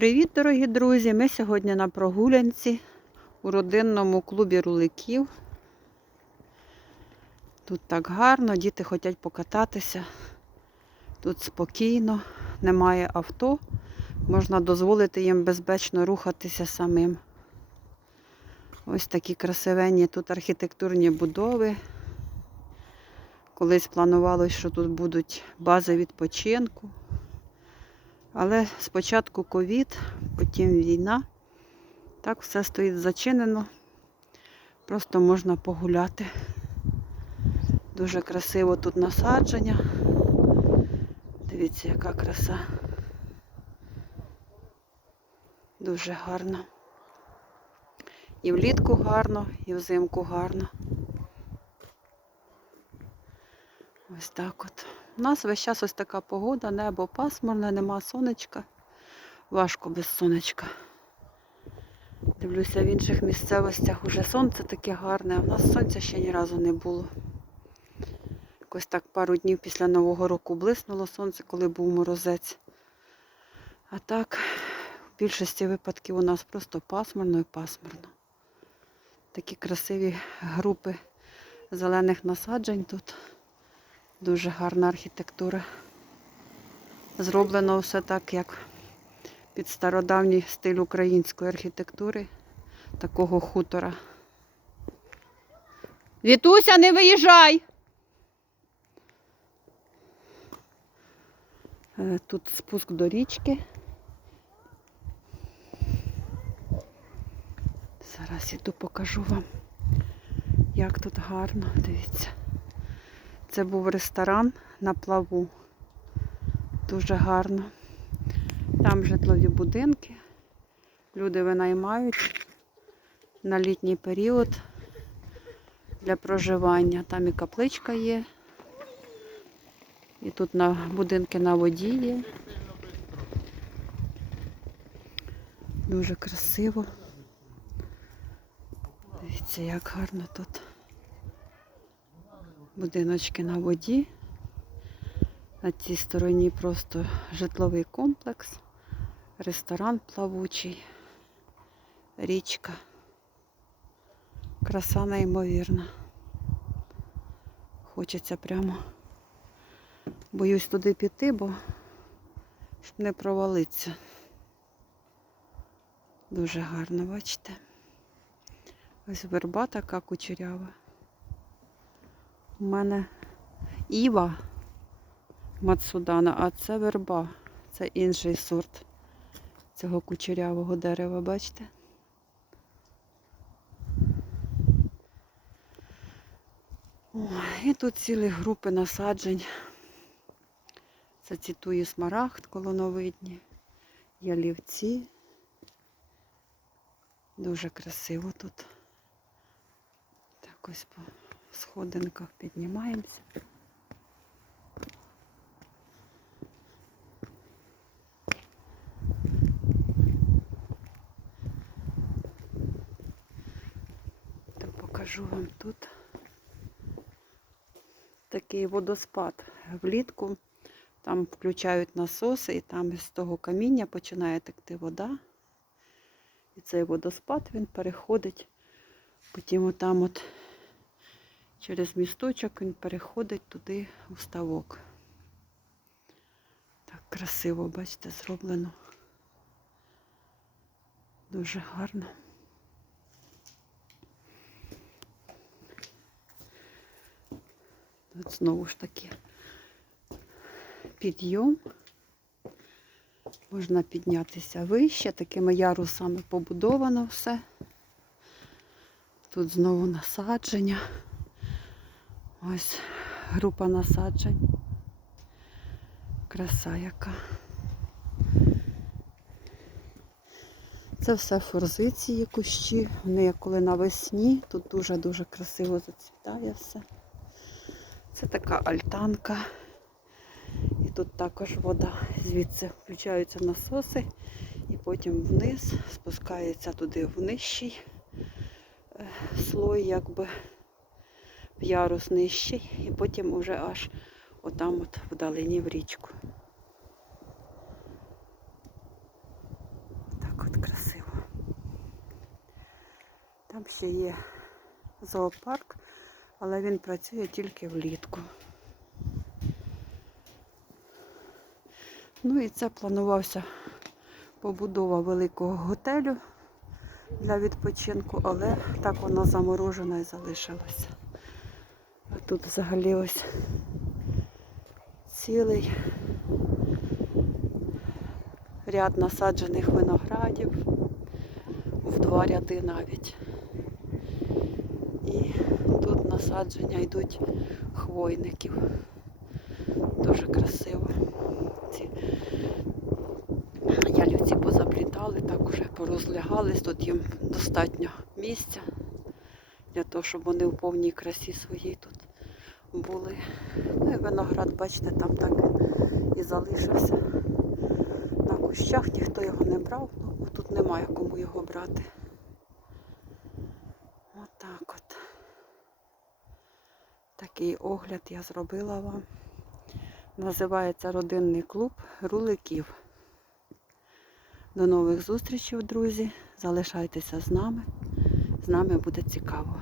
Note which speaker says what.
Speaker 1: Привіт, дорогі друзі! Ми сьогодні на прогулянці у родинному клубі руликів. Тут так гарно, діти хочуть покататися. Тут спокійно, немає авто. Можна дозволити їм безпечно рухатися самим. Ось такі красивенні тут архітектурні будови. Колись планувалось, що тут будуть бази відпочинку. Але спочатку ковід, потім війна. Так все стоїть зачинено. Просто можна погуляти. Дуже красиво тут насадження. Дивіться, яка краса. Дуже гарно. І влітку гарно, і взимку гарно. Ось так от. У нас весь час ось така погода, небо пасмурне, нема сонечка. Важко без сонечка. Дивлюся, в інших місцевостях уже сонце таке гарне, а в нас сонця ще ні разу не було. Якось так пару днів після Нового року блиснуло сонце, коли був морозець. А так, в більшості випадків у нас просто пасмурно і пасмурно. Такі красиві групи зелених насаджень тут. Дуже гарна архітектура. Зроблено все так, як під стародавній стиль української архітектури, такого хутора. Вітуся, не виїжджай! Е, Тут спуск до річки. Зараз іду покажу вам, як тут гарно, дивіться. Це був ресторан на плаву. Дуже гарно. Там житлові будинки. Люди винаймають на літній період для проживання. Там і капличка є. І тут на будинки на воді є. Дуже красиво. Дивіться, як гарно тут будиночки на воді. На цій стороні просто житловий комплекс, ресторан плавучий, річка. Краса неймовірна. Хочеться прямо. Боюсь туди піти, бо щоб не провалитися. Дуже гарно, бачите? Ось верба така кучерява. У мене Іва Мацудана, а це верба. Це інший сорт цього кучерявого дерева, бачите? О, і тут цілі групи насаджень. Це цитує смарагд колоновидні, ялівці. Дуже красиво тут. Так ось по сходинках піднімаємося. То покажу вам тут такий водоспад влітку. Там включають насоси і там з того каміння починає текти вода. І цей водоспад він переходить, потім отам от через місточок він переходить туди у ставок. Так красиво, бачите, зроблено. Дуже гарно. Тут знову ж таки підйом. Можна піднятися вище, такими ярусами побудовано все. Тут знову насадження. Ось група насаджень. Краса яка. Це все форзиції кущі. Вони коли навесні, тут дуже-дуже красиво зацвітає все. Це така альтанка. І тут також вода. Звідси включаються насоси і потім вниз спускається туди в нижчий е, слой, якби в ярус нижчий і потім уже аж отам от вдалині в річку. Так от красиво. Там ще є зоопарк, але він працює тільки влітку. Ну і це планувався побудова великого готелю для відпочинку, але так вона заморожена і залишилася. А тут взагалі ось цілий ряд насаджених виноградів, в два ряди навіть. І тут насадження йдуть хвойників. Дуже красиво. Ці ялівці позаплітали, так уже порозлягались. Тут їм достатньо місця для того, щоб вони в повній красі своїй тут були. Ну і виноград, бачите, там так і залишився. На кущах ніхто його не брав, ну тут немає кому його брати. Отак от. Такий огляд я зробила вам. Називається родинний клуб руликів. До нових зустрічей, друзі. Залишайтеся з нами. З нами буде цікаво.